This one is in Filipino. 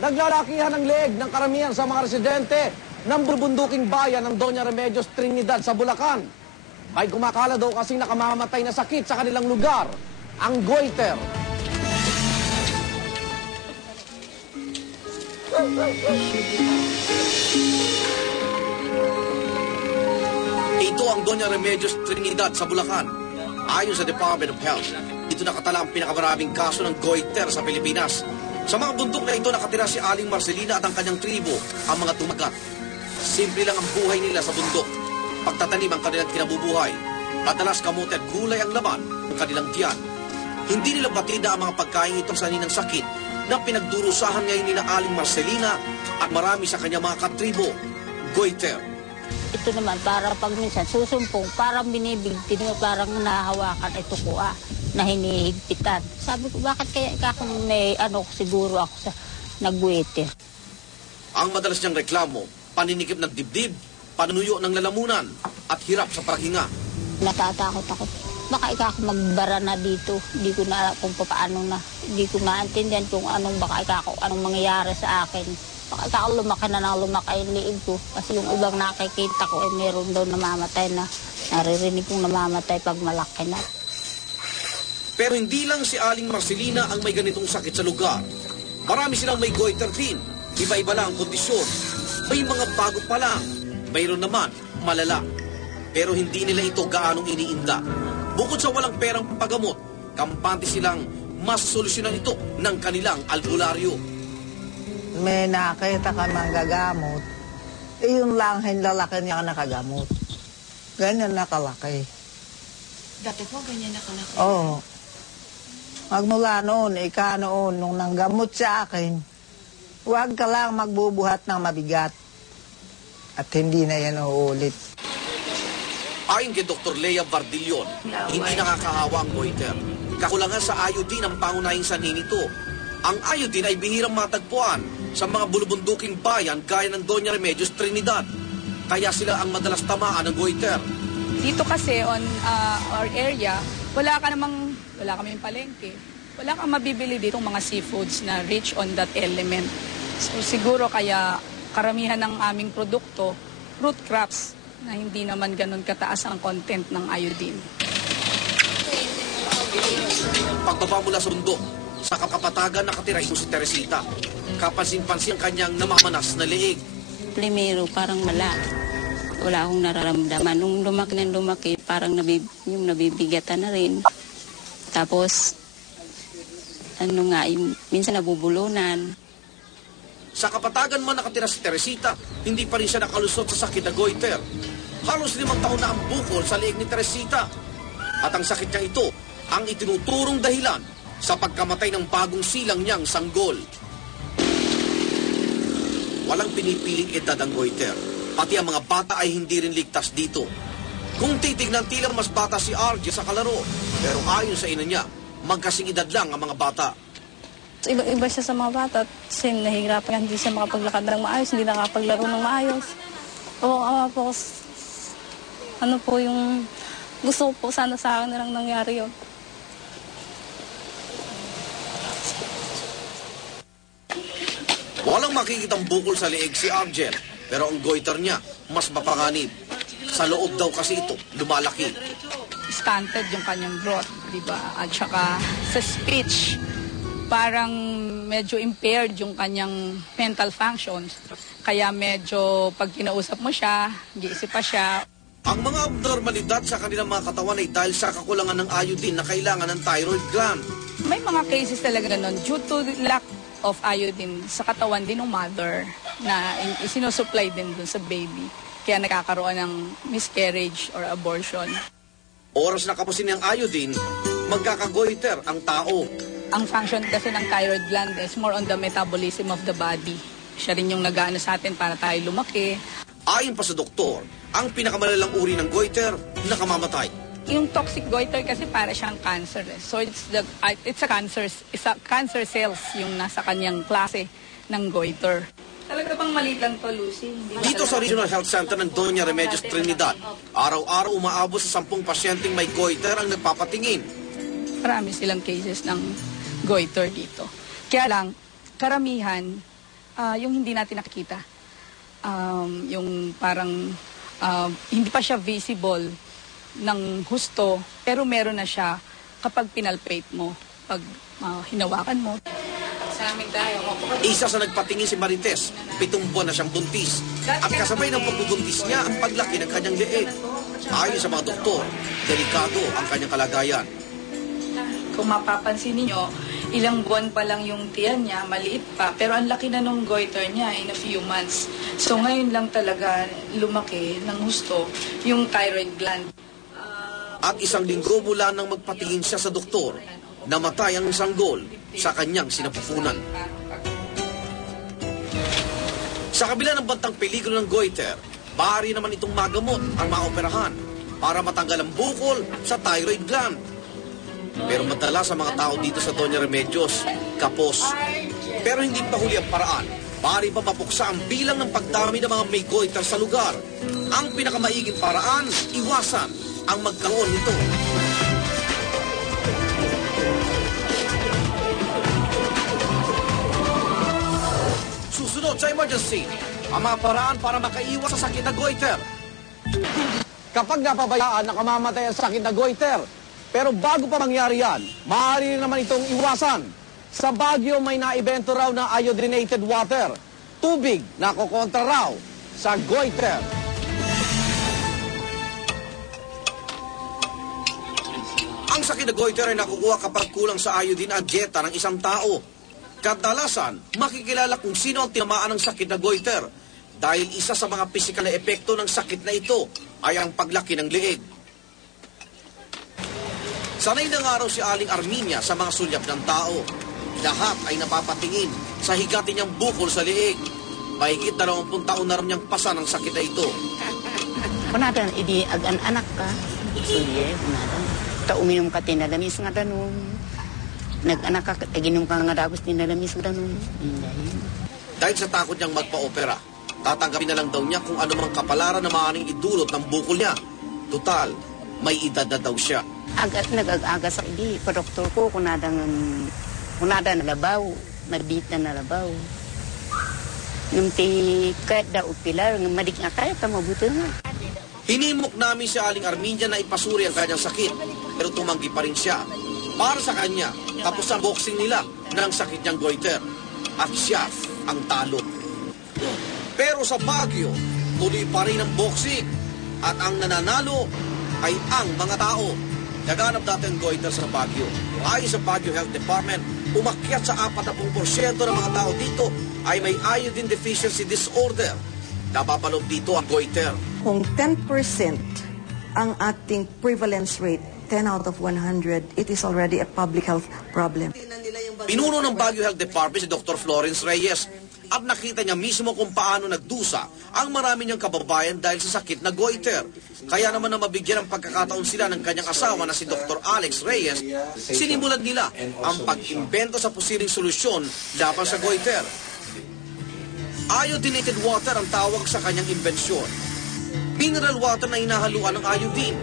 Naglalakihan ang leeg ng karamihan sa mga residente ng bubunduking bayan ng Doña Remedios Trinidad sa Bulacan. May kumakala daw kasing nakamamatay na sakit sa kanilang lugar, ang goiter. Ito ang Doña Remedios Trinidad sa Bulacan. Ayon sa Department of Health, ito nakatala ang pinakamaraming kaso ng goiter sa Pilipinas. Sa mga bundok na ito nakatira si Aling Marcelina at ang kanyang tribo, ang mga tumagat. Simple lang ang buhay nila sa bundok. Pagtatanim ang kanilang kinabubuhay. Madalas kamote at gulay ang laman ng kanilang tiyan. Hindi nila batida ang mga pagkain itong sanhi ng sakit na pinagdurusahan ngayon nila Aling Marcelina at marami sa kanyang mga katribo, goiter. Ito naman, para pag minsan susumpong, parang binibigtin mo, parang nahahawakan ito ko na hinihigpitan. Sabi ko, bakit kaya kung may siguro ako sa nagwete. Ang madalas niyang reklamo, paninikip ng dibdib, panunuyo ng lalamunan, at hirap sa paghinga. Natatakot ako. Baka ako magbara na dito. Hindi ko na kung paano na. Hindi ko maintindihan kung anong mangyayari sa akin. Baka ako lumaki yung liig ko. Kasi yung ibang nakikita ko, meron daw namamatay na. Naririnig kong namamatay pag malaki na. Pero hindi lang si Aling Marcelina ang may ganitong sakit sa lugar. Marami silang may goiter din. Iba-iba lang ang kondisyon. May mga bago pa lang. Mayroon naman malala. Pero hindi nila ito gaanong iniinda. Bukod sa walang perang pagamot, kampante silang mas solusyonan ito ng kanilang albularyo. May nakita ka manggagamot, yun lang lalaki niya nakagamot. Ganyan nakalaki. Dati po, ganyan nakalaki? Oo. Magmula noon, nung nanggamot sa akin, huwag ka lang magbubuhat ng mabigat. At hindi na yan uulit. Ayon kay Dr. Lea Bardillon, hindi nakakahawa ang goiter. Kakulangan sa iodine ang pangunahing sanhi nito. Ang iodine ay bihirang matagpuan sa mga bulubunduking bayan gaya ng Doña Remedios Trinidad. Kaya sila ang madalas tamaan ng goiter. Dito kasi on our area, wala kaming palengke. Wala kang mabibili dito mga seafoods na rich on that element. So siguro kaya karamihan ng aming produkto, root crops, na hindi naman ganun kataas ang content ng iodine. Pagbaba mula sa bundok, sa kapatagan nakatira ito si Teresita. Kapansin-pansin ang kanyang namamanas na leeg. Primero, parang wala akong nararamdaman. Nung lumaki, parang yung nabibigatan na rin. Tapos, minsan nabubulunan. Sa kapatagan man nakatira si Teresita, hindi pa rin siya nakalusot sa sakit na goiter. Halos 5 taon na ang bukol sa leeg ni Teresita. At ang sakit niya ito, ang itinuturong dahilan sa pagkamatay ng bagong silang niyang sanggol. Walang pinipiling edad ang goiter. Pati ang mga bata ay hindi rin ligtas dito. Kung titignan, tila mas bata si RJ sa kalaro. Pero ayon sa ina niya, magkasing edad lang ang mga bata. Iba siya sa mga bata. Kasi nahihirapan, hindi siya makapaglakad ng maayos, hindi nakapaglaro ng maayos. Yung gusto ko po sana sa akin nilang nangyari yun. Walang makikitang bukol sa leeg si Argel, pero ang goiter niya mas mapanganib. Sa loob daw kasi ito lumalaki. Stunted yung kanyang growth, di ba? At saka sa speech, parang medyo impaired yung kanyang mental functions. Kaya medyo pag kinausap mo siya, nag-iisip pa siya. Ang mga abnormalidad sa kanilang mga katawan ay dahil sa kakulangan ng iodine na kailangan ng thyroid gland. May mga cases talaga ganun due to lack of iodine sa katawan din ng mother na isinusupply din dun sa baby. Kaya nakakaroon ng miscarriage or abortion. Oras na kapusin ng iodine, magkakagoiter ang tao. Ang function kasi ng thyroid gland is more on the metabolism of the body. Siya rin yung nag-aano sa atin para tayo lumaki. Ayon pa sa doktor, ang pinakamalalang uri ng goiter, nakamamatay. Yung toxic goiter kasi para siyang cancer. So it's a cancer cells yung nasa kanyang klase ng goiter. Talaga bang maliit lang to, Lucy? Dito sa Regional Health Center ng Doña Remedios Trinidad, araw-araw umaabot sa 10 pasyenteng may goiter ang nagpapatingin. Marami silang cases ng goiter dito. Kaya lang, karamihan, yung hindi natin nakikita. Yung parang hindi pa siya visible ng husto, pero meron na siya kapag pinalpate mo, pag hinawakan mo. Sa amin tayo. Isa sa nagpatingin si Marites, 7 buwan na siyang buntis. At kasabay ng pagbubuntis niya ang paglaki ng kanyang leeg. Ayon sa mga doktor, delikado ang kanyang kalagayan. Kung mapapansin niyo, ilang buwan pa lang yung tiyan niya, maliit pa, pero ang laki na nung goiter niya in a few months. So ngayon lang talaga lumaki ng husto yung thyroid gland. At 1 linggo mula nang magpatingin siya sa doktor, namatay ang sanggol sa kanyang sinapupunan. Sa kabila ng bantang peligro ng goiter, maaari naman itong magamot ang maoperahan para matanggal ang bukol sa thyroid gland. Pero madalas sa mga tao dito sa Doña Remedios, kapos. Pero hindi pa huli ang paraan. Maaari pa mapuksa ang bilang ng pagdami ng mga may goiter sa lugar. Ang pinakamaiging paraan, iwasan ang magkaroon nito. Susunod sa emergency, ang mga paraan para makaiwas sa sakit na goiter. Kapag napabayaan, nakamamatay ang sakit na goiter. Pero bago pa mangyari yan, maaari naman itong iwasan. Sa Baguio may naibento raw na iodinated water. Tubig na kukontra raw sa goiter. Ang sakit na goiter ay nakukuha kapag kulang sa iodine at dieta ng isang tao. Kadalasan, makikilala kung sino ang tinamaan ng sakit na goiter dahil isa sa mga pisikal na epekto ng sakit na ito ay ang paglaki ng leeg. Sanay ng araw si Aling Arminia sa mga sulyap ng tao. Lahat ay napapatingin sa higati niyang bukol sa leeg. Mahigit 20 taon na rin niyang pasa ng sakit na ito. Kunadan, idi anak ka. Sige, kunadan. Ta uminom ka tinalamis nga danon. Nag-anak ka, taginom ka nga dagos tinalamis nga danon. Dahil sa takot niyang magpa-opera, tatanggapin na lang daw niya kung ano mang kapalaran na maaaring idulot ng bukol niya. Total, may edad na daw siya. Nag-aga sa idi, pa-doktor ko, kunada nalabaw, marbit na nalabaw. Nung kahit daw pilar, madik nga kaya, mabuti nga. Hinimok namin si Aling Arminia na ipasuri ang kanyang sakit, pero tumanggi pa rin siya. Para sa kanya, tapos ang boxing nila ng sakit niyang goiter. At siya ang talo. Pero sa Baguio, tuloy pa rin ang boxing. At ang nananalo ay ang mga tao. Naganap dati ang goiter sa Baguio. Ayon sa Baguio Health Department, umakyat sa 40% ng mga tao dito ay may iodine deficiency disorder. Napapaloob dito ang goiter. Kung 10% ang ating prevalence rate, 10 out of 100, it is already a public health problem. Pinuno ng Baguio Health Department si Dr. Florence Reyes at nakita niya mismo kung paano nagdusa ang marami niyang kababayan dahil sa sakit na goiter. Kaya naman na mabigyan ng pagkakataon sila ng kanyang asawa na si Dr. Alex Reyes, sinimulan nila ang pag-imbento sa posibleng solusyon laban sa goiter. Iodinated water ang tawag sa kanyang imbensyon. Mineral water na hinahaluan ng iodine.